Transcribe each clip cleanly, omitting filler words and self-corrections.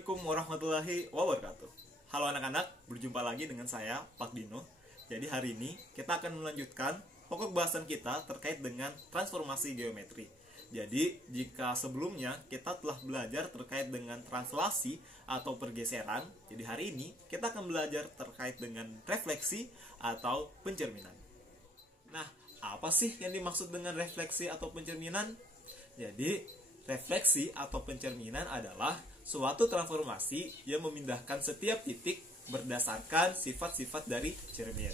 Assalamualaikum warahmatullahi wabarakatuh. Halo anak-anak, berjumpa lagi dengan saya, Pak Dino. Jadi hari ini kita akan melanjutkan pokok bahasan kita terkait dengan transformasi geometri. Jadi jika sebelumnya kita telah belajar terkait dengan translasi atau pergeseran, jadi hari ini kita akan belajar terkait dengan refleksi atau pencerminan. Nah, apa sih yang dimaksud dengan refleksi atau pencerminan? Jadi, refleksi atau pencerminan adalah suatu transformasi yang memindahkan setiap titik berdasarkan sifat-sifat dari cermin.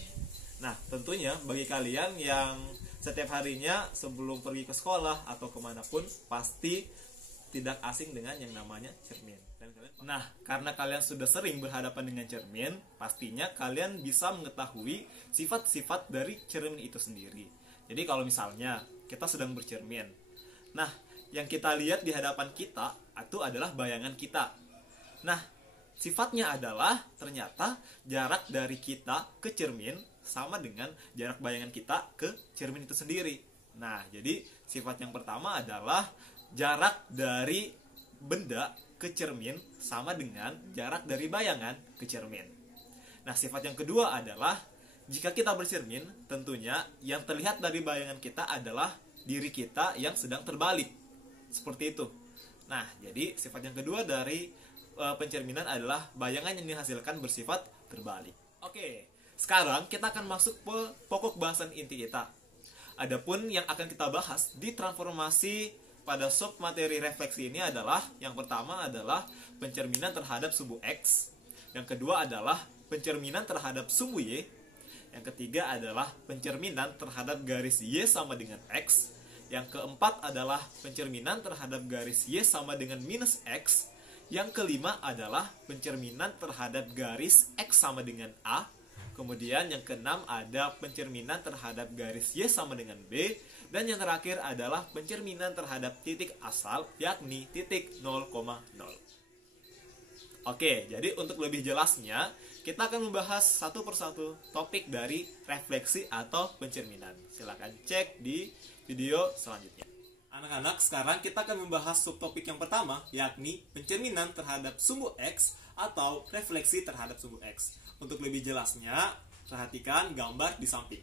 Nah, tentunya bagi kalian yang setiap harinya sebelum pergi ke sekolah atau kemanapun pasti tidak asing dengan yang namanya cermin. Nah, karena kalian sudah sering berhadapan dengan cermin, pastinya kalian bisa mengetahui sifat-sifat dari cermin itu sendiri. Jadi kalau misalnya kita sedang bercermin, nah, yang kita lihat di hadapan kita itu adalah bayangan kita. Nah, sifatnya adalah ternyata jarak dari kita ke cermin sama dengan jarak bayangan kita ke cermin itu sendiri. Nah, jadi sifat yang pertama adalah jarak dari benda ke cermin sama dengan jarak dari bayangan ke cermin. Nah, sifat yang kedua adalah jika kita bercermin, tentunya yang terlihat dari bayangan kita adalah diri kita yang sedang terbalik. Seperti itu. Nah, jadi sifat yang kedua dari pencerminan adalah bayangan yang dihasilkan bersifat terbalik. Oke, sekarang kita akan masuk ke pokok bahasan inti kita. Adapun yang akan kita bahas di transformasi pada sub materi refleksi ini adalah yang pertama adalah pencerminan terhadap sumbu X, yang kedua adalah pencerminan terhadap sumbu Y, yang ketiga adalah pencerminan terhadap garis Y sama dengan X, yang keempat adalah pencerminan terhadap garis Y sama dengan minus X. Yang kelima adalah pencerminan terhadap garis X sama dengan A. Kemudian yang keenam ada pencerminan terhadap garis Y sama dengan B. Dan yang terakhir adalah pencerminan terhadap titik asal, yakni titik 0,0. Oke, jadi untuk lebih jelasnya, kita akan membahas satu persatu topik dari refleksi atau pencerminan. Silahkan cek di video selanjutnya. Anak-anak, sekarang kita akan membahas subtopik yang pertama, yakni pencerminan terhadap sumbu X atau refleksi terhadap sumbu X. Untuk lebih jelasnya, perhatikan gambar di samping.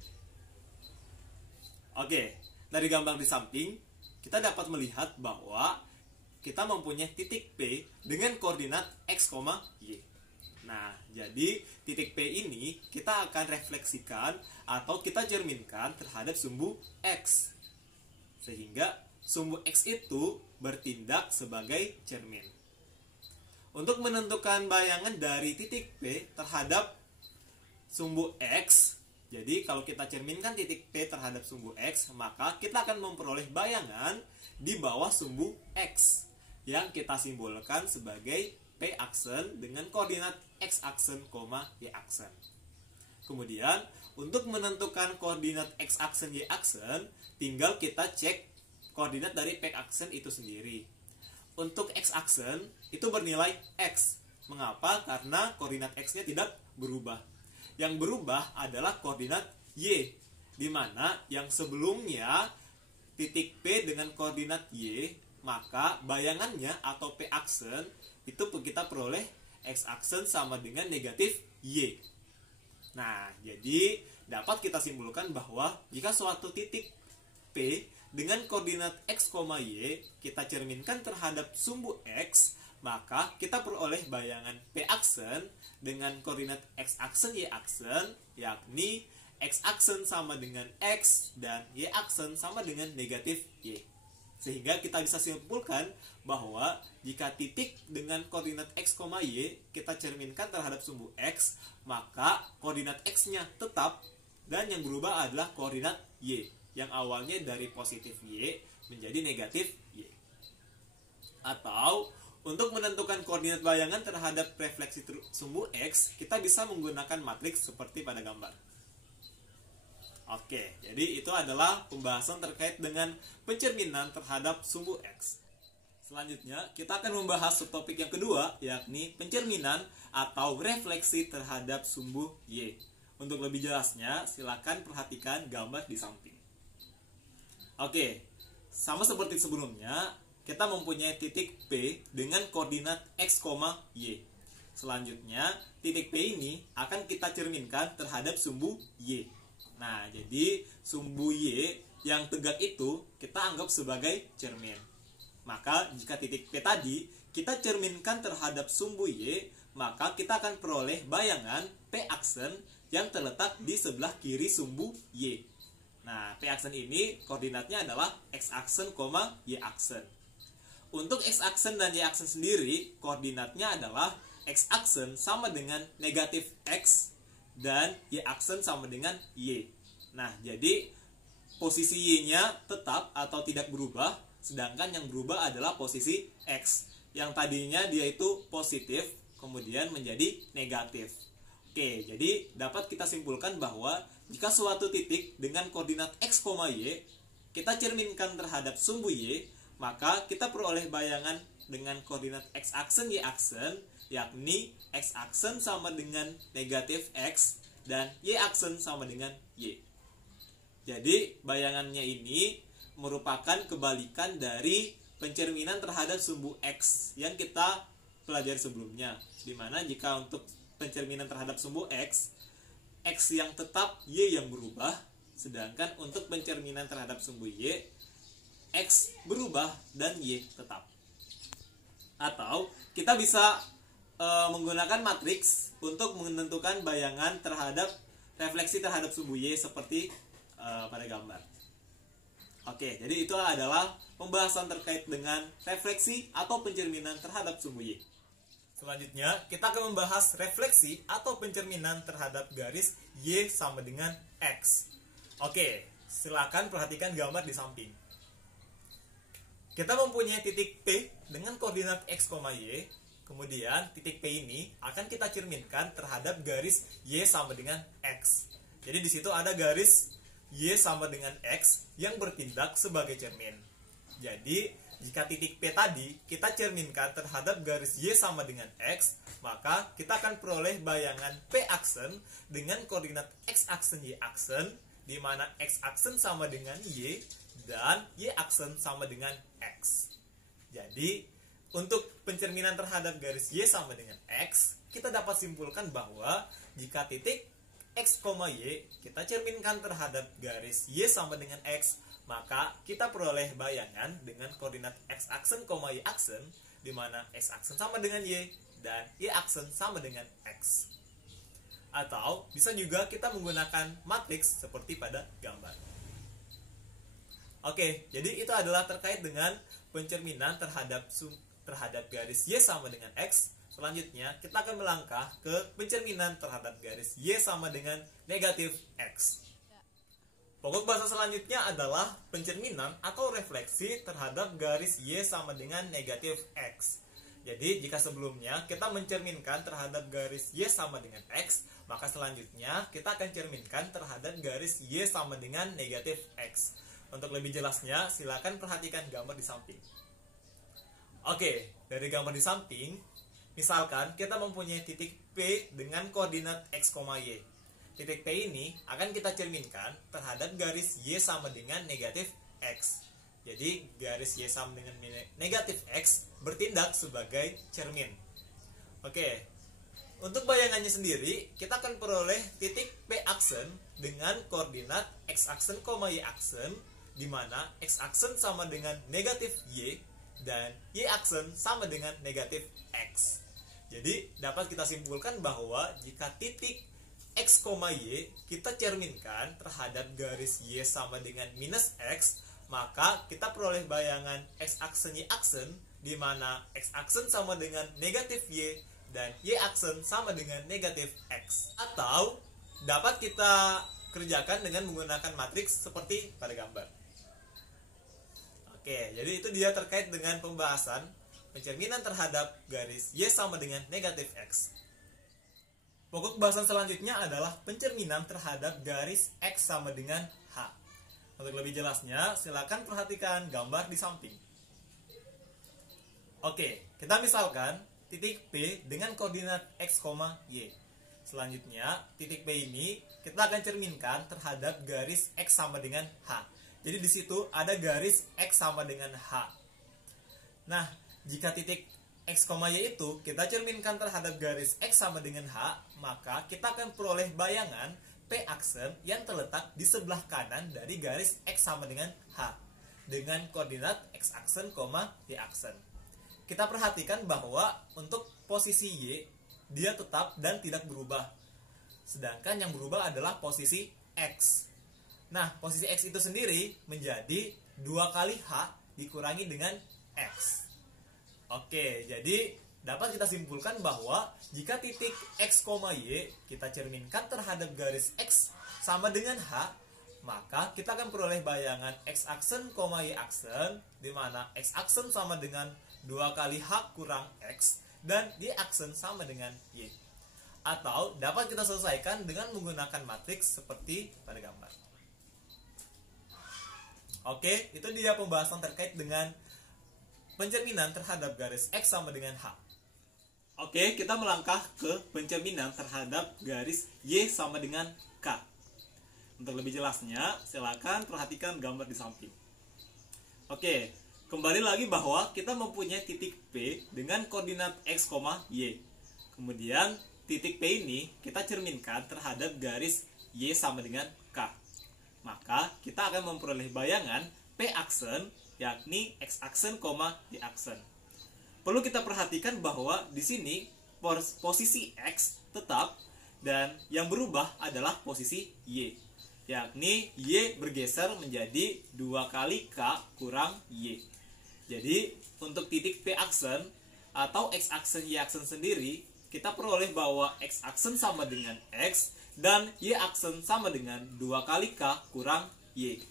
Oke, dari gambar di samping, kita dapat melihat bahwa kita mempunyai titik P dengan koordinat X, Y. Nah, jadi titik P ini kita akan refleksikan atau kita cerminkan terhadap sumbu X. Sehingga sumbu X itu bertindak sebagai cermin. Untuk menentukan bayangan dari titik P terhadap sumbu X, jadi kalau kita cerminkan titik P terhadap sumbu X, maka kita akan memperoleh bayangan di bawah sumbu X yang kita simbolkan sebagai P aksen dengan koordinat X aksen, Y aksen. Kemudian, untuk menentukan koordinat X aksen, Y aksen, tinggal kita cek koordinat dari P aksen itu sendiri. Untuk X aksen, itu bernilai X. Mengapa? Karena koordinat X-nya tidak berubah. Yang berubah adalah koordinat Y, di mana yang sebelumnya titik P dengan koordinat Y, maka bayangannya atau P aksen itu kita peroleh X aksen sama dengan negatif Y. Nah, jadi dapat kita simpulkan bahwa jika suatu titik P dengan koordinat X, Y kita cerminkan terhadap sumbu X, maka kita peroleh bayangan P aksen dengan koordinat X aksen, Y aksen, yakni X aksen sama dengan X dan Y aksen sama dengan negatif Y. Sehingga kita bisa simpulkan bahwa jika titik dengan koordinat X, Y kita cerminkan terhadap sumbu X, maka koordinat X-nya tetap dan yang berubah adalah koordinat Y yang awalnya dari positif Y menjadi negatif Y. Atau untuk menentukan koordinat bayangan terhadap refleksi sumbu X, kita bisa menggunakan matriks seperti pada gambar. Oke, jadi itu adalah pembahasan terkait dengan pencerminan terhadap sumbu X. Selanjutnya, kita akan membahas subtopik yang kedua, yakni pencerminan atau refleksi terhadap sumbu Y. Untuk lebih jelasnya, silakan perhatikan gambar di samping. Oke, sama seperti sebelumnya, kita mempunyai titik P dengan koordinat X, Y. Selanjutnya, titik P ini akan kita cerminkan terhadap sumbu Y. Nah, jadi sumbu Y yang tegak itu kita anggap sebagai cermin. Maka, jika titik P tadi kita cerminkan terhadap sumbu Y, maka kita akan peroleh bayangan P aksen yang terletak di sebelah kiri sumbu Y. Nah, P aksen ini koordinatnya adalah X aksen, Y aksen. Untuk X aksen dan Y aksen sendiri, koordinatnya adalah X aksen sama dengan negatif X dan Y aksen sama dengan Y. Nah, jadi posisi Y-nya tetap atau tidak berubah, sedangkan yang berubah adalah posisi X. Yang tadinya dia itu positif, kemudian menjadi negatif. Oke, jadi dapat kita simpulkan bahwa jika suatu titik dengan koordinat X, Y, kita cerminkan terhadap sumbu Y, maka kita peroleh bayangan dengan koordinat X aksen, Y aksen, yakni X aksen sama dengan negatif X dan Y aksen sama dengan Y. Jadi bayangannya ini merupakan kebalikan dari pencerminan terhadap sumbu X yang kita pelajari sebelumnya. Dimana jika untuk pencerminan terhadap sumbu X yang tetap, Y yang berubah. Sedangkan untuk pencerminan terhadap sumbu Y, X berubah dan Y tetap. Atau kita bisa menggunakan matriks untuk menentukan bayangan terhadap refleksi terhadap sumbu Y seperti pada gambar. Oke, jadi itu adalah pembahasan terkait dengan refleksi atau pencerminan terhadap sumbu Y. Selanjutnya, kita akan membahas refleksi atau pencerminan terhadap garis Y sama dengan X. Oke, silakan perhatikan gambar di samping. Kita mempunyai titik P dengan koordinat X, Y. Kemudian titik P ini akan kita cerminkan terhadap garis Y sama dengan X. Jadi di situ ada garis Y sama dengan X yang bertindak sebagai cermin. Jadi jika titik P tadi kita cerminkan terhadap garis Y sama dengan X, maka kita akan peroleh bayangan P aksen dengan koordinat X aksen, Y aksen, di mana X aksen sama dengan Y dan Y aksen sama dengan X. Jadi untuk pencerminan terhadap garis Y sama dengan X, kita dapat simpulkan bahwa jika titik X, Y kita cerminkan terhadap garis Y sama dengan X, maka kita peroleh bayangan dengan koordinat X aksen, Y aksen, di mana X aksen sama dengan Y dan Y aksen sama dengan X. Atau bisa juga kita menggunakan matriks seperti pada gambar. Oke, jadi itu adalah terkait dengan pencerminan terhadap garis Y sama dengan X. Selanjutnya, kita akan melangkah ke pencerminan terhadap garis Y sama dengan negatif X. Pokok bahasa selanjutnya adalah pencerminan atau refleksi terhadap garis Y sama dengan negatif X. Jadi, jika sebelumnya kita mencerminkan terhadap garis Y sama dengan X, maka selanjutnya kita akan cerminkan terhadap garis Y sama dengan negatif X. Untuk lebih jelasnya, silakan perhatikan gambar di samping. Oke, dari gambar di samping, misalkan kita mempunyai titik P dengan koordinat X, Y. Titik P ini akan kita cerminkan terhadap garis Y sama dengan negatif X. Jadi garis Y sama dengan negatif X bertindak sebagai cermin. Oke, untuk bayangannya sendiri, kita akan peroleh titik P aksen dengan koordinat X aksen, Y aksen, di mana X aksen sama dengan negatif Y dan Y aksen sama dengan negatif X. Jadi dapat kita simpulkan bahwa jika titik X, Y kita cerminkan terhadap garis Y sama dengan minus X, maka kita peroleh bayangan X aksen, Y aksen, di mana X aksen sama dengan negatif Y dan Y aksen sama dengan negatif X. Atau dapat kita kerjakan dengan menggunakan matriks seperti pada gambar. Oke, jadi itu dia terkait dengan pembahasan pencerminan terhadap garis Y sama dengan negatif X. Pokok bahasan selanjutnya adalah pencerminan terhadap garis X sama dengan H. Untuk lebih jelasnya, silakan perhatikan gambar di samping. Oke, kita misalkan titik P dengan koordinat X, Y. Selanjutnya, titik P ini kita akan cerminkan terhadap garis X sama dengan H. Jadi di situ ada garis X sama dengan H. Nah, jika titik X, Y itu kita cerminkan terhadap garis X sama dengan H, maka kita akan peroleh bayangan P aksen yang terletak di sebelah kanan dari garis X sama dengan H dengan koordinat X aksen, Y aksen. Kita perhatikan bahwa untuk posisi Y dia tetap dan tidak berubah. Sedangkan yang berubah adalah posisi X. Nah, posisi X itu sendiri menjadi 2 kali H dikurangi dengan X. Oke, jadi dapat kita simpulkan bahwa jika titik X, Y kita cerminkan terhadap garis X sama dengan H, maka kita akan peroleh bayangan X aksen, Y aksen, di mana X aksen sama dengan 2 kali H kurang X, dan Y aksen sama dengan Y. Atau dapat kita selesaikan dengan menggunakan matriks seperti pada gambar. Oke, itu dia pembahasan terkait dengan pencerminan terhadap garis X sama dengan H. Oke, kita melangkah ke pencerminan terhadap garis Y sama dengan K. Untuk lebih jelasnya, silakan perhatikan gambar di samping. Oke, kembali lagi bahwa kita mempunyai titik P dengan koordinat X, Y. Kemudian, titik P ini kita cerminkan terhadap garis Y sama dengan K. Maka kita akan memperoleh bayangan P aksen, yakni X aksen, Y aksen. Perlu kita perhatikan bahwa di sini posisi X tetap dan yang berubah adalah posisi Y, yakni Y bergeser menjadi 2 kali K kurang Y. Jadi untuk titik P aksen atau X aksen, Y aksen sendiri, kita peroleh bahwa X aksen sama dengan X dan Y aksen sama dengan 2 kali K kurang Y.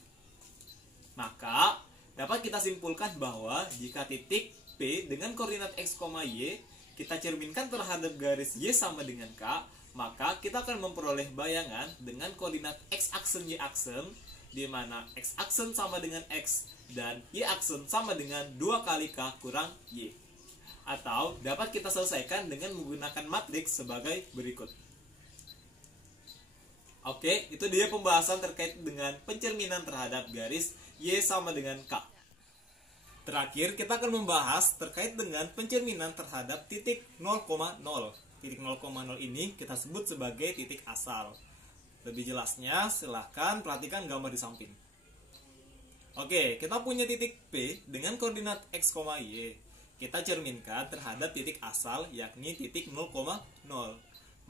Maka dapat kita simpulkan bahwa jika titik P dengan koordinat X, Y kita cerminkan terhadap garis Y sama dengan K, maka kita akan memperoleh bayangan dengan koordinat X aksen, Y aksen, di mana X aksen sama dengan X dan Y aksen sama dengan 2 kali K kurang Y. Atau dapat kita selesaikan dengan menggunakan matriks sebagai berikut. Oke, itu dia pembahasan terkait dengan pencerminan terhadap garis Y sama dengan K. Terakhir, kita akan membahas terkait dengan pencerminan terhadap titik 0,0. Titik 0,0 ini kita sebut sebagai titik asal. Lebih jelasnya, silahkan perhatikan gambar di samping. Oke, kita punya titik P dengan koordinat X, Y. Kita cerminkan terhadap titik asal, yakni titik 0,0.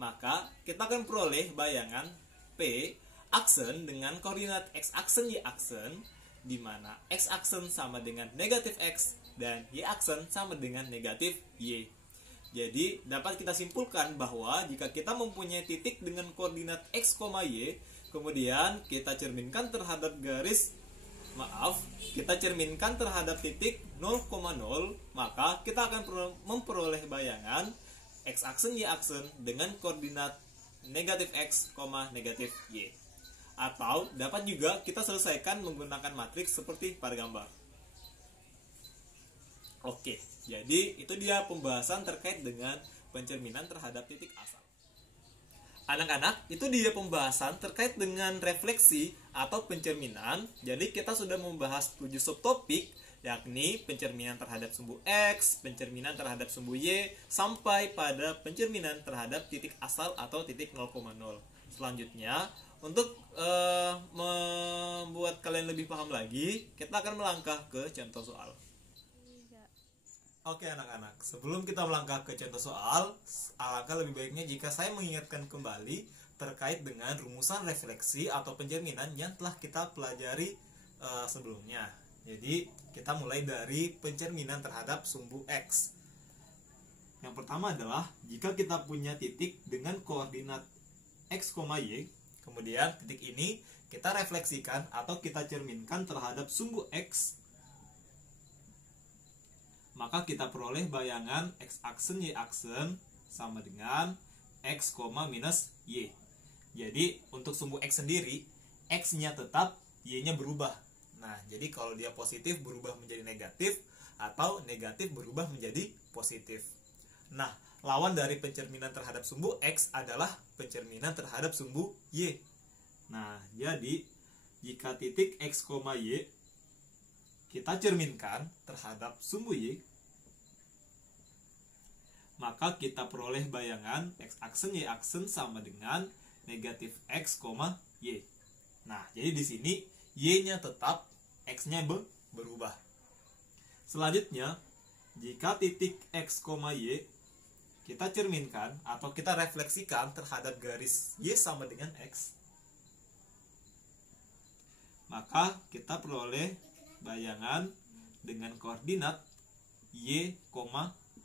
Maka, kita akan peroleh bayangan P aksen dengan koordinat X aksen, Y aksen, di mana X aksen sama dengan negatif X dan Y aksen sama dengan negatif Y. Jadi dapat kita simpulkan bahwa jika kita mempunyai titik dengan koordinat X, Y, kemudian kita cerminkan terhadap kita cerminkan terhadap titik 0,0, maka kita akan memperoleh bayangan X aksen, Y aksen dengan koordinat negatif X, negatif Y. Atau dapat juga kita selesaikan menggunakan matriks seperti pada gambar. Oke, jadi itu dia pembahasan terkait dengan pencerminan terhadap titik asal. Anak-anak, itu dia pembahasan terkait dengan refleksi atau pencerminan. Jadi kita sudah membahas 7 subtopik, yakni pencerminan terhadap sumbu X, pencerminan terhadap sumbu Y, sampai pada pencerminan terhadap titik asal atau titik 0,0. Selanjutnya, untuk membuat kalian lebih paham lagi, kita akan melangkah ke contoh soal. Oke anak-anak, sebelum kita melangkah ke contoh soal, alangkah lebih baiknya jika saya mengingatkan kembali terkait dengan rumusan refleksi atau pencerminan yang telah kita pelajari sebelumnya. Jadi kita mulai dari pencerminan terhadap sumbu X. Yang pertama adalah jika kita punya titik dengan koordinat X, Y, kemudian titik ini kita refleksikan atau kita cerminkan terhadap sumbu X, maka kita peroleh bayangan X aksen, Y aksen sama dengan X, minus Y. Jadi untuk sumbu X sendiri, X-nya tetap, Y-nya berubah. Nah, jadi kalau dia positif berubah menjadi negatif, atau negatif berubah menjadi positif. Nah, lawan dari pencerminan terhadap sumbu X adalah pencerminan terhadap sumbu Y. Nah, jadi jika titik X, Y kita cerminkan terhadap sumbu Y, maka kita peroleh bayangan x aksen y aksen sama dengan negatif x, y. Nah, jadi di sini y-nya tetap, x-nya berubah. Selanjutnya, jika titik x, y kita cerminkan atau kita refleksikan terhadap garis y sama dengan x, maka kita peroleh bayangan dengan koordinat y,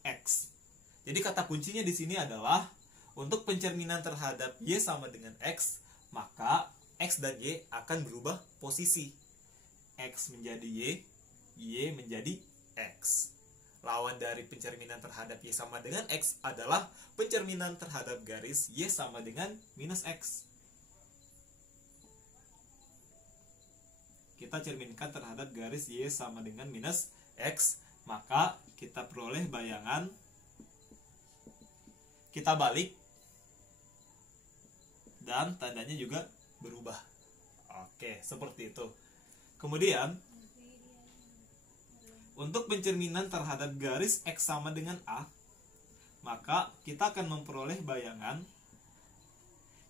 x. Jadi kata kuncinya di sini adalah untuk pencerminan terhadap y sama dengan x, maka x dan y akan berubah posisi. X menjadi y menjadi x. Lawan dari pencerminan terhadap y sama dengan x adalah pencerminan terhadap garis y sama dengan minus x. Kita cerminkan terhadap garis y sama dengan minus x, maka kita peroleh bayangan, kita balik, dan tandanya juga berubah. Oke, seperti itu. Kemudian, untuk pencerminan terhadap garis x sama dengan a, maka kita akan memperoleh bayangan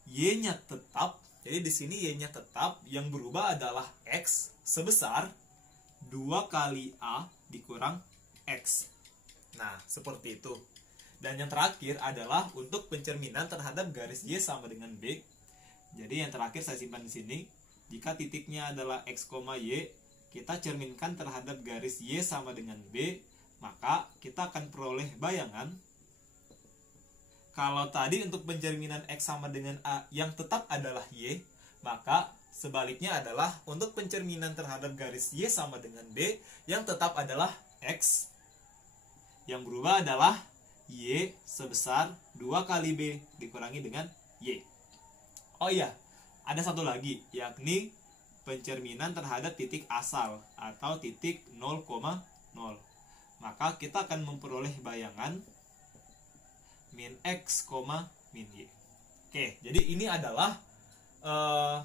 y-nya tetap. Jadi di sini y-nya tetap, yang berubah adalah x sebesar 2 kali a dikurang x. Nah, seperti itu. Dan yang terakhir adalah untuk pencerminan terhadap garis y sama dengan b. Jadi yang terakhir saya simpan di sini. Jika titiknya adalah x, y, kita cerminkan terhadap garis y sama dengan b, maka kita akan peroleh bayangan. Kalau tadi untuk pencerminan x sama dengan a yang tetap adalah y, maka sebaliknya adalah untuk pencerminan terhadap garis y sama dengan b yang tetap adalah x. Yang berubah adalah y sebesar 2 kali b dikurangi dengan y. Oh iya, ada satu lagi, yakni pencerminan terhadap titik asal atau titik 0,0. Maka kita akan memperoleh bayangan min x, min y. Oke, jadi ini adalah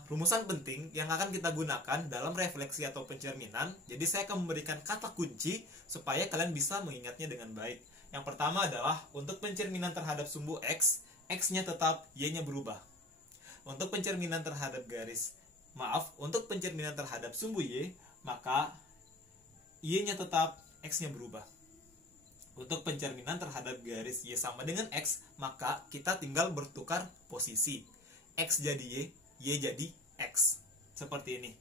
rumusan penting yang akan kita gunakan dalam refleksi atau pencerminan. Jadi saya akan memberikan kata kunci supaya kalian bisa mengingatnya dengan baik. Yang pertama adalah untuk pencerminan terhadap sumbu x, x-nya tetap, y-nya berubah. Untuk pencerminan terhadap untuk pencerminan terhadap sumbu y, maka y-nya tetap, x-nya berubah. Untuk pencerminan terhadap garis y sama dengan x, maka kita tinggal bertukar posisi. X jadi y jadi x. Seperti ini.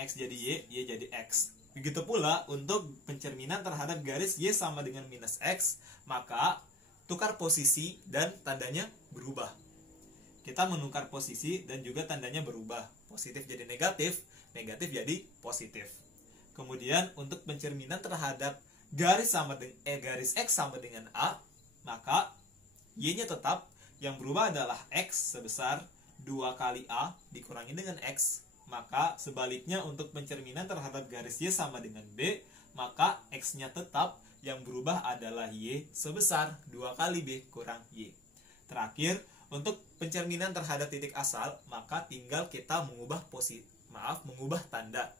X jadi y jadi x. Begitu pula untuk pencerminan terhadap garis y sama dengan minus x, maka tukar posisi dan tandanya berubah. Kita menukar posisi dan juga tandanya berubah. Positif jadi negatif, negatif jadi positif. Kemudian untuk pencerminan terhadap garis x sama dengan a, maka y-nya tetap, yang berubah adalah x sebesar 2 kali a dikurangi dengan x. Maka sebaliknya untuk pencerminan terhadap garis y sama dengan b, maka x-nya tetap, yang berubah adalah y sebesar 2 kali b kurang y. Terakhir, untuk pencerminan terhadap titik asal, maka tinggal kita mengubah tanda.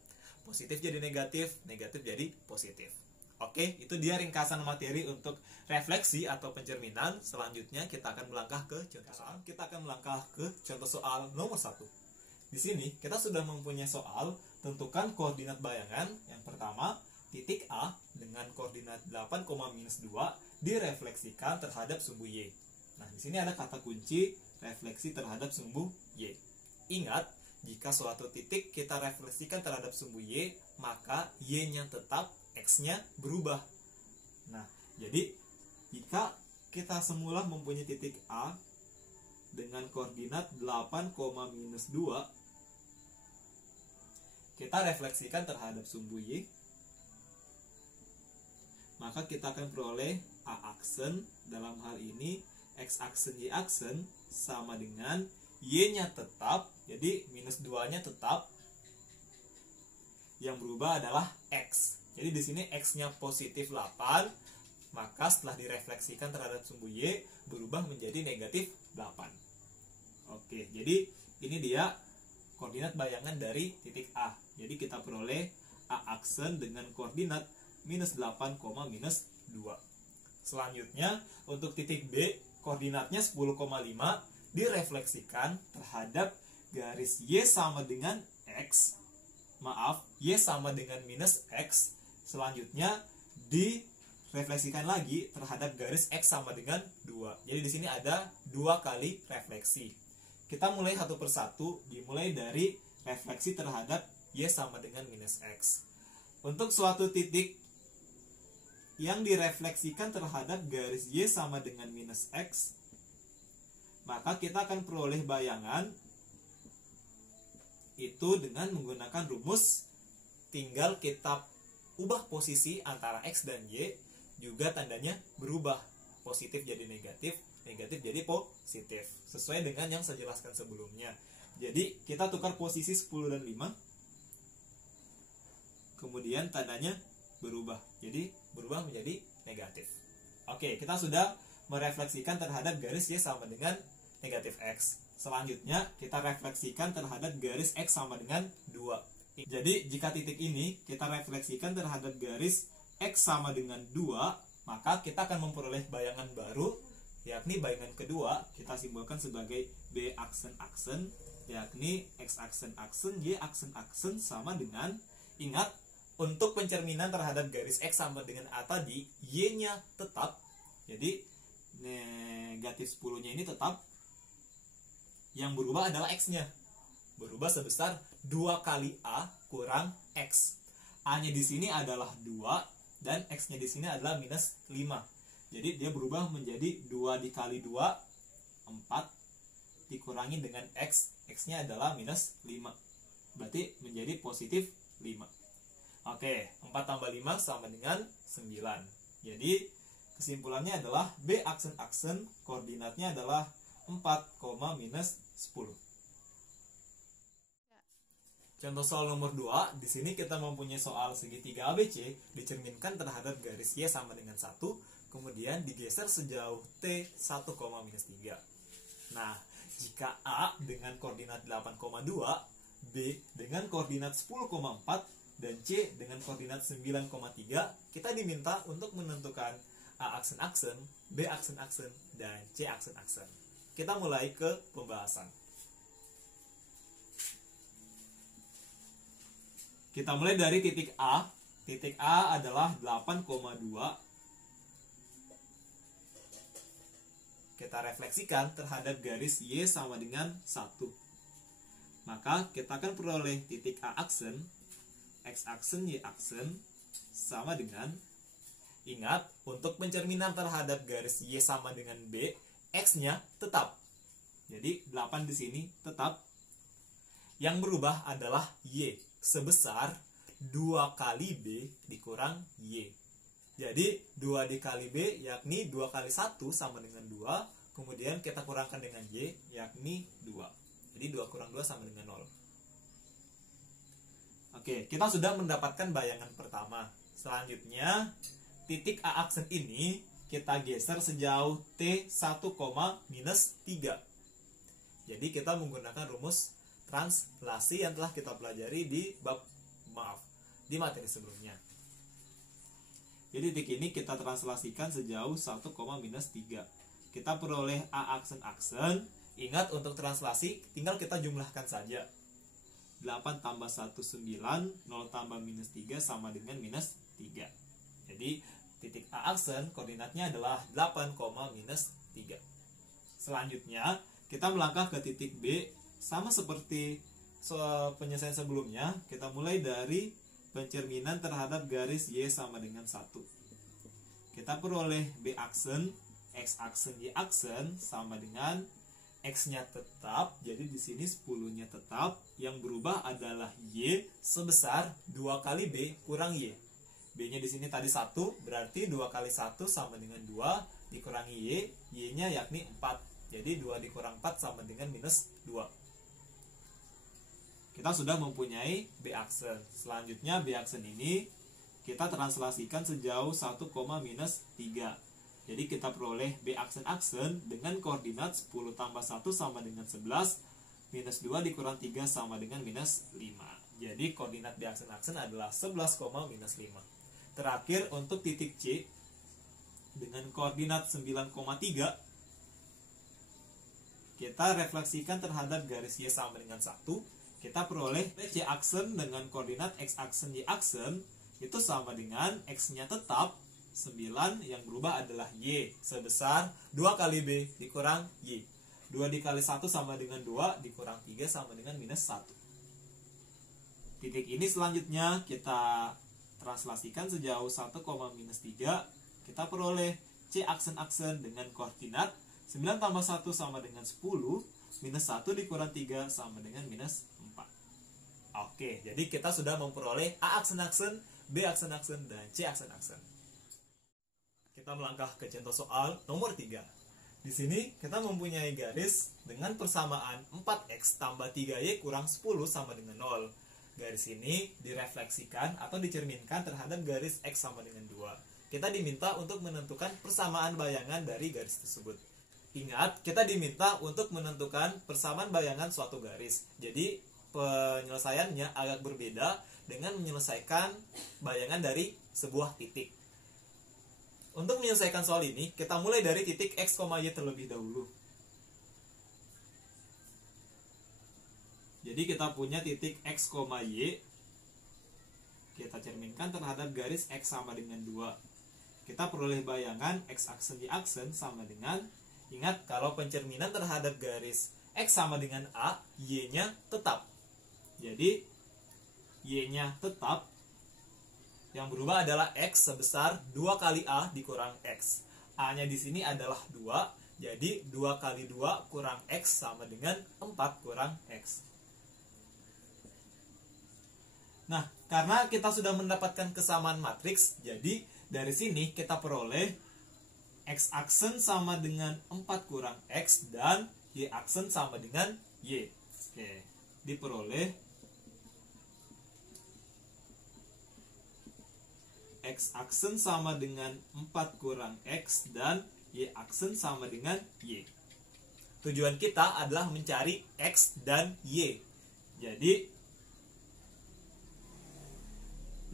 Positif jadi negatif, negatif jadi positif. Oke, itu dia ringkasan materi untuk refleksi atau pencerminan. Selanjutnya kita akan melangkah ke contoh soal nomor 1. Di sini kita sudah mempunyai soal, tentukan koordinat bayangan. Yang pertama, titik A dengan koordinat 8,-2 direfleksikan terhadap sumbu Y. Nah, di sini ada kata kunci refleksi terhadap sumbu Y. Ingat, jika suatu titik kita refleksikan terhadap sumbu Y, maka Y-nya tetap, X-nya berubah. Nah, jadi jika kita semula mempunyai titik A dengan koordinat 8,-2, kita refleksikan terhadap sumbu Y, maka kita akan peroleh A aksen, dalam hal ini X aksen Y aksen sama dengan Y-nya tetap, jadi minus 2-nya tetap, yang berubah adalah X. Jadi di sini X-nya positif 8, maka setelah direfleksikan terhadap sumbu Y berubah menjadi negatif 8. Oke, jadi ini dia koordinat bayangan dari titik A. Jadi kita peroleh A aksen dengan koordinat minus 8, minus 2. Selanjutnya, untuk titik B, koordinatnya 10,5 direfleksikan terhadap garis Y sama dengan X. Maaf, Y sama dengan minus X. Selanjutnya, direfleksikan lagi terhadap garis X sama dengan 2. Jadi di sini ada 2 kali refleksi. Kita mulai satu persatu, dimulai dari refleksi terhadap Y sama dengan minus X. Untuk suatu titik yang direfleksikan terhadap garis Y sama dengan minus X, maka kita akan peroleh bayangan itu dengan menggunakan rumus. Tinggal kita ubah posisi antara X dan Y, juga tandanya berubah. Positif jadi negatif, negatif jadi positif, sesuai dengan yang saya jelaskan sebelumnya. Jadi kita tukar posisi 10 dan 5, kemudian tandanya berubah, jadi berubah menjadi negatif. Oke, kita sudah merefleksikan terhadap garis Y sama dengan negatif X. Selanjutnya kita refleksikan terhadap garis X sama dengan 2. Jadi jika titik ini kita refleksikan terhadap garis X sama dengan 2, maka kita akan memperoleh bayangan baru, yakni bayangan kedua kita simbolkan sebagai B aksen-aksen, yakni X aksen-aksen, Y aksen-aksen sama dengan, ingat, untuk pencerminan terhadap garis X sama dengan A tadi, Y-nya tetap, jadi negatif 10-nya ini tetap. Yang berubah adalah X-nya, berubah sebesar 2 kali A kurang X. A-nya di sini adalah 2 dan X-nya di sini adalah minus 5. Jadi dia berubah menjadi 2 dikali 2, 4 dikurangi dengan X. X-nya adalah minus 5. Berarti menjadi positif 5. Oke, 4 tambah 5 sama dengan 9. Jadi kesimpulannya adalah B aksen-aksen koordinatnya adalah 4, minus 10. Contoh soal nomor 2, di sini kita mempunyai soal segitiga ABC dicerminkan terhadap garis Y sama dengan 1, kemudian digeser sejauh T 1, minus 3. Nah, jika A dengan koordinat 8,2, B dengan koordinat 10,4, dan C dengan koordinat 9,3, kita diminta untuk menentukan A aksen-aksen, B aksen-aksen, dan C aksen-aksen. Kita mulai ke pembahasan. Kita mulai dari titik A. Titik A adalah 8,2. Kita refleksikan terhadap garis Y sama dengan 1. Maka kita akan peroleh titik A aksen, X aksen, Y aksen sama dengan, ingat, untuk pencerminan terhadap garis Y sama dengan B, X-nya tetap. Jadi 8 di sini tetap. Yang berubah adalah Y sebesar 2 kali B dikurang Y. Jadi 2 dikali B yakni 2 kali 1 sama dengan 2, kemudian kita kurangkan dengan Y yakni 2. Jadi 2 kurang 2 sama dengan 0. Oke, kita sudah mendapatkan bayangan pertama. Selanjutnya, titik A aksen ini kita geser sejauh T 1, minus 3. Jadi kita menggunakan rumus translasi yang telah kita pelajari di di materi sebelumnya. Jadi titik ini kita translasikan sejauh 1, minus 3. Kita peroleh A aksen-aksen. Ingat, untuk translasi tinggal kita jumlahkan saja. 8 tambah 1, 9, 0 tambah minus 3 sama dengan minus 3. Jadi titik A aksen koordinatnya adalah 8, minus 3. Selanjutnya kita melangkah ke titik B. Sama seperti penyelesaian sebelumnya, kita mulai dari pencerminan terhadap garis Y sama dengan 1. Kita peroleh B aksen, X aksen, Y aksen sama dengan X-nya tetap, jadi di sini 10-nya tetap. Yang berubah adalah Y sebesar 2 kali B kurang Y. B-nya di sini tadi 1, berarti 2 kali 1 sama dengan 2 dikurangi Y. Y-nya yakni 4. Jadi 2 dikurang 4 sama dengan minus 2. Kita sudah mempunyai B aksen. Selanjutnya B aksen ini kita translasikan sejauh 1, minus 3. Jadi kita peroleh B aksen-aksen dengan koordinat 10 tambah 1 sama dengan 11, minus 2 dikurang 3 sama dengan minus 5. Jadi koordinat B aksen-aksen adalah 11, minus 5. Terakhir untuk titik C, dengan koordinat 9,3, kita refleksikan terhadap garis Y sama dengan 1, kita peroleh Y aksen dengan koordinat X aksen Y aksen itu sama dengan X-nya tetap 9, yang berubah adalah Y sebesar 2 kali B dikurang Y. 2 dikali 1 sama dengan 2, dikurang 3 sama dengan minus 1. Titik ini selanjutnya kita translasikan sejauh 1, minus 3. Kita peroleh C aksen-aksen dengan koordinat 9 tambah 1 sama dengan 10, minus 1 dikurang 3 sama dengan minus 4. Oke, jadi kita sudah memperoleh A aksen-aksen, B aksen-aksen, dan C aksen-aksen. Kita melangkah ke contoh soal nomor 3. Di sini kita mempunyai garis dengan persamaan 4x tambah 3y kurang 10 sama dengan 0. Garis ini direfleksikan atau dicerminkan terhadap garis x sama dengan 2. Kita diminta untuk menentukan persamaan bayangan dari garis tersebut. Ingat, kita diminta untuk menentukan persamaan bayangan suatu garis. Jadi, penyelesaiannya agak berbeda dengan menyelesaikan bayangan dari sebuah titik. Untuk menyelesaikan soal ini, kita mulai dari titik x, y terlebih dahulu. Jadi kita punya titik x, y. Kita cerminkan terhadap garis x sama dengan 2. Kita peroleh bayangan x aksen y aksen sama dengan, ingat kalau pencerminan terhadap garis x sama dengan A, y-nya tetap. Jadi y-nya tetap, yang berubah adalah x sebesar 2 kali A dikurang x. A-nya di sini adalah 2, jadi 2 kali 2 kurang x sama dengan 4 kurang x. Nah, karena kita sudah mendapatkan kesamaan matriks, jadi dari sini kita peroleh x aksen sama dengan 4 kurang x dan y aksen sama dengan y. Oke, diperoleh x aksen sama dengan 4 kurang x dan y aksen sama dengan y. Tujuan kita adalah mencari x dan y. Jadi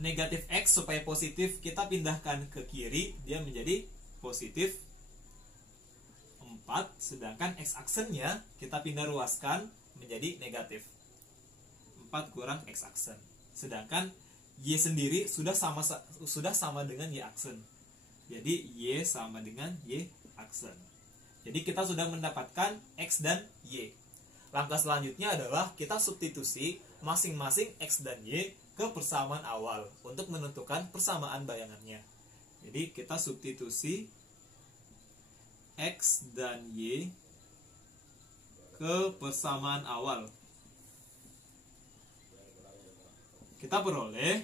negatif x supaya positif kita pindahkan ke kiri, dia menjadi positif 4, sedangkan x aksennya kita pindah ruaskan menjadi negatif 4 kurang x aksen. Sedangkan y sendiri sudah sama dengan y aksen. Jadi y sama dengan y aksen. Jadi kita sudah mendapatkan x dan y. Langkah selanjutnya adalah kita substitusi masing-masing x dan y ke persamaan awal untuk menentukan persamaan bayangannya. Jadi kita substitusi x dan y ke persamaan awal. Kita peroleh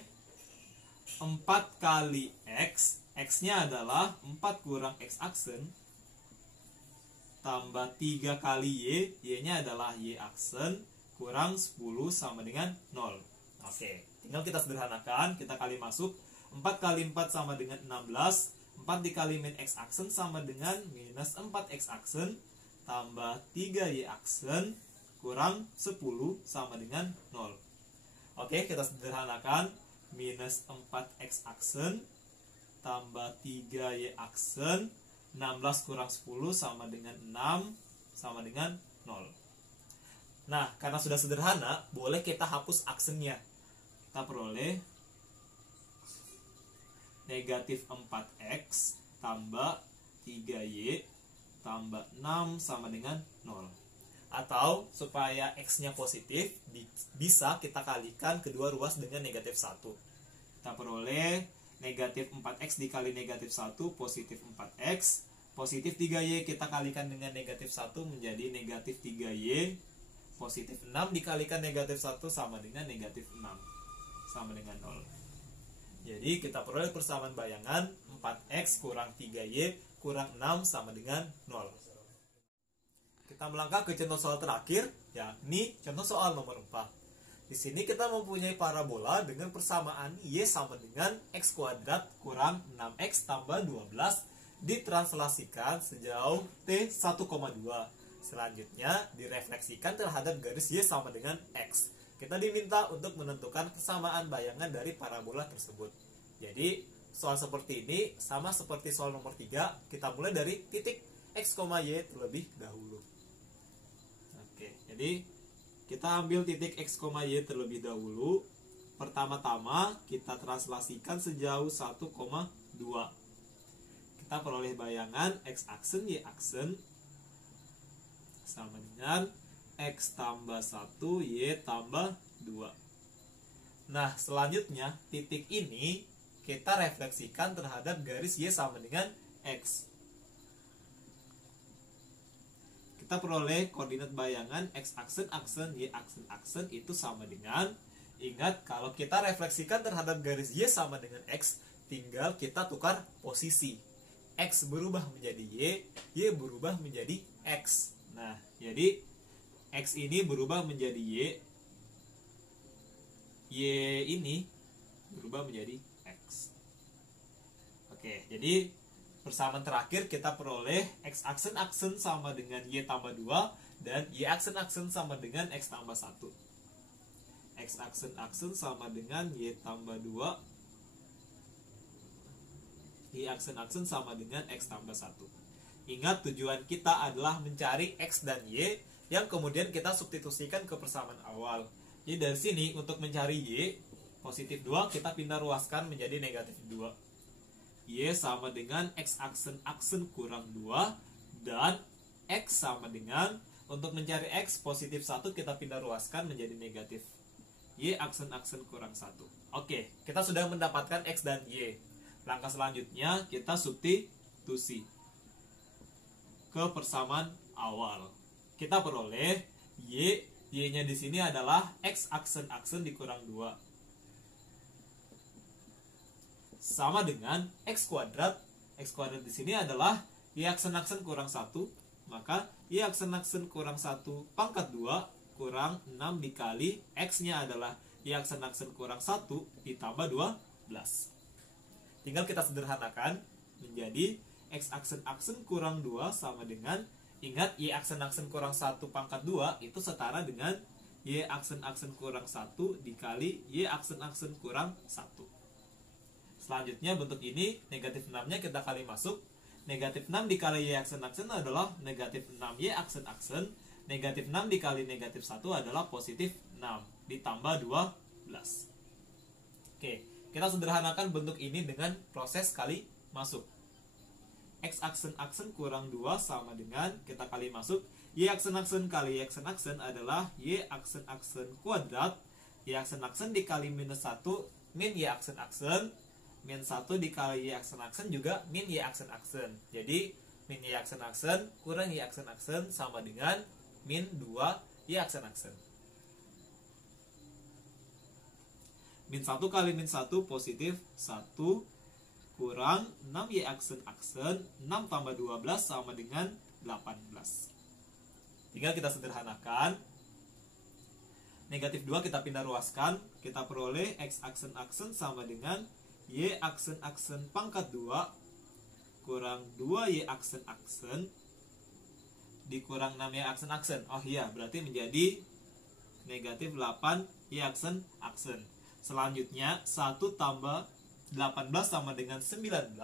4 kali x, x-nya adalah 4 kurang x aksen, tambah 3 kali y, y-nya adalah y aksen, kurang 10 sama dengan 0. Oke, tinggal kita sederhanakan, kita kali masuk. 4 kali 4 sama dengan 16, 4 dikali min x aksen sama dengan minus 4x aksen, tambah 3y aksen, kurang 10 sama dengan 0. Oke, kita sederhanakan. Minus 4x aksen, tambah 3y aksen, 16 kurang 10 sama dengan 6, sama dengan 0. Nah, karena sudah sederhana, boleh kita hapus aksennya. Kita peroleh negatif 4x tambah 3y tambah 6 sama dengan 0. Atau supaya x-nya positif, bisa kita kalikan kedua ruas dengan negatif 1. Kita peroleh negatif 4x dikali negatif 1, positif 4x. Positif 3y kita kalikan dengan negatif 1 menjadi negatif 3y. Positif 6 dikalikan negatif 1 sama dengan negatif 6, sama dengan 0. Jadi kita peroleh persamaan bayangan 4x kurang 3y kurang 6 sama dengan 0. Kita melangkah ke contoh soal terakhir, yakni contoh soal nomor 4. Di sini kita mempunyai parabola dengan persamaan y sama dengan x kuadrat kurang 6x tambah 12 ditranslasikan sejauh t 1,2. Selanjutnya direfleksikan terhadap garis y sama dengan x. Kita diminta untuk menentukan persamaan bayangan dari parabola tersebut. Jadi soal seperti ini sama seperti soal nomor 3, kita mulai dari titik X, Y terlebih dahulu. Oke, jadi kita ambil titik X, Y terlebih dahulu. Pertama-tama kita translasikan sejauh 1,2. Kita peroleh bayangan X aksen Y aksen sama dengan X tambah 1 Y tambah 2. Nah, selanjutnya titik ini kita refleksikan terhadap garis Y sama dengan X. Kita peroleh koordinat bayangan X aksen aksen Y aksen aksen itu sama dengan, ingat kalau kita refleksikan terhadap garis Y sama dengan X, tinggal kita tukar posisi. X berubah menjadi Y berubah menjadi X. Nah, jadi X ini berubah menjadi Y ini berubah menjadi X. Oke, jadi persamaan terakhir kita peroleh X aksen aksen sama dengan Y tambah 2 dan Y aksen aksen sama dengan X tambah 1. X aksen aksen sama dengan Y tambah 2. Y aksen aksen sama dengan X tambah 1. Ingat, tujuan kita adalah mencari X dan Y yang kemudian kita substitusikan ke persamaan awal. Jadi dari sini untuk mencari Y positif 2 kita pindah ruaskan menjadi negatif 2. Y sama dengan X aksen aksen kurang 2 dan X sama dengan, untuk mencari X positif 1 kita pindah ruaskan menjadi negatif Y aksen aksen kurang 1. Oke, kita sudah mendapatkan X dan Y. Langkah selanjutnya kita substitusi ke persamaan awal. Kita peroleh Y-nya di sini adalah X aksen aksen dikurang 2 sama dengan X kuadrat. X kuadrat di sini adalah Y aksen aksen kurang 1, maka Y aksen aksen kurang 1 pangkat 2 kurang 6 dikali X-nya adalah Y aksen aksen kurang 1 ditambah 12. Tinggal kita sederhanakan menjadi X aksen aksen kurang 2 sama dengan, ingat Y aksen aksen kurang 1 pangkat 2 itu setara dengan Y aksen aksen kurang 1 dikali Y aksen aksen kurang 1. Selanjutnya bentuk ini negatif 6 nya kita kali masuk. Negatif 6 dikali Y aksen aksen adalah negatif 6 Y aksen aksen. Negatif 6 dikali negatif 1 adalah positif 6 ditambah 12. Oke, kita sederhanakan bentuk ini dengan proses kali masuk. X aksen aksen kurang 2 sama dengan, kita kali masuk, Y aksen aksen kali Y aksen aksen adalah Y aksen aksen kuadrat. Y aksen aksen dikali minus 1 min Y aksen aksen, min 1 dikali Y aksen aksen juga min Y aksen aksen. Jadi min Y aksen aksen kurang Y aksen aksen sama dengan min 2 Y aksen aksen. Min 1 kali min 1 positif 1 kurang 6Y aksen aksen, 6 tambah 12 sama dengan 18. Tinggal kita sederhanakan. Negatif 2 kita pindah ruaskan, kita peroleh X aksen aksen sama dengan Y aksen aksen pangkat 2 kurang 2Y aksen aksen dikurang 6Y aksen aksen. Oh iya, berarti menjadi negatif 8Y aksen aksen. Selanjutnya 1 tambah 18 sama dengan 19.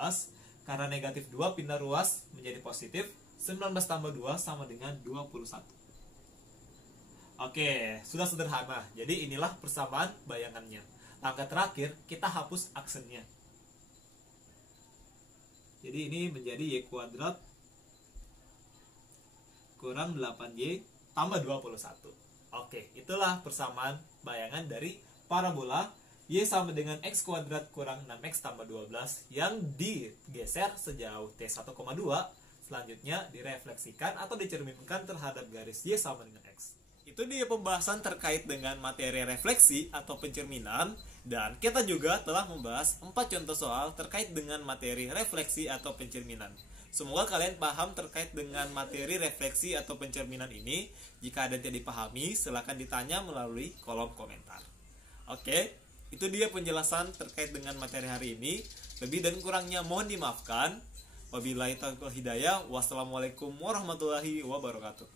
Karena negatif 2 pindah ruas menjadi positif, 19 tambah 2 sama dengan 21. Oke, sudah sederhana. Jadi inilah persamaan bayangannya. Langkah terakhir, kita hapus aksennya. Jadi ini menjadi Y kuadrat kurang 8Y tambah 21. Oke, itulah persamaan bayangan dari parabola Y sama dengan X kuadrat kurang 6X tambah 12 yang digeser sejauh T1,2. Selanjutnya direfleksikan atau dicerminkan terhadap garis Y sama dengan X. Itu dia pembahasan terkait dengan materi refleksi atau pencerminan, dan kita juga telah membahas 4 contoh soal terkait dengan materi refleksi atau pencerminan. Semoga kalian paham terkait dengan materi refleksi atau pencerminan ini. Jika ada yang tidak dipahami, silakan ditanya melalui kolom komentar. Oke, itu dia penjelasan terkait dengan materi hari ini. Lebih dan kurangnya mohon dimaafkan. Wabillahi taufiq wal hidayah. Wassalamualaikum warahmatullahi wabarakatuh.